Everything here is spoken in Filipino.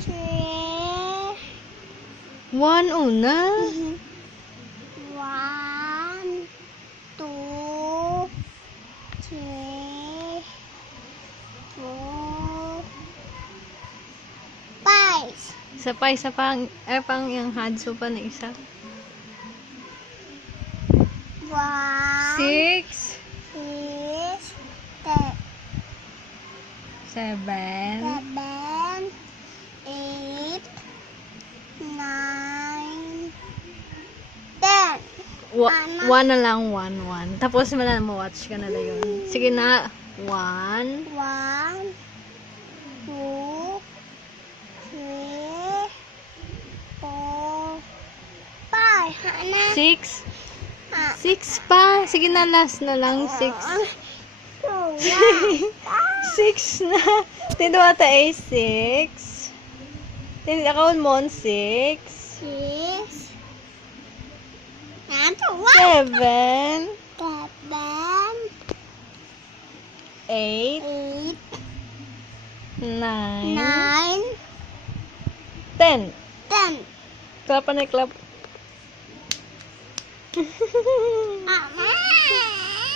Three. 1 una. 1, 2, 3, 4, 5. Isa pa, pang yung hadso pa na isa. 1, 6, 6, 7, 7, 8, 9, 10. 1 na lang, 1. Tapos mo na watch ka na lang yun. Sige na. 1, 1, 2, 3, 4, 5. 6. 6 pa. Sige na, last na lang. 6. 6 na. Tindwa ta ay 6. Account mo 6. 6. 7. 7, 8. 8, 9. 9, 10. 10. Clap na clap. Mama!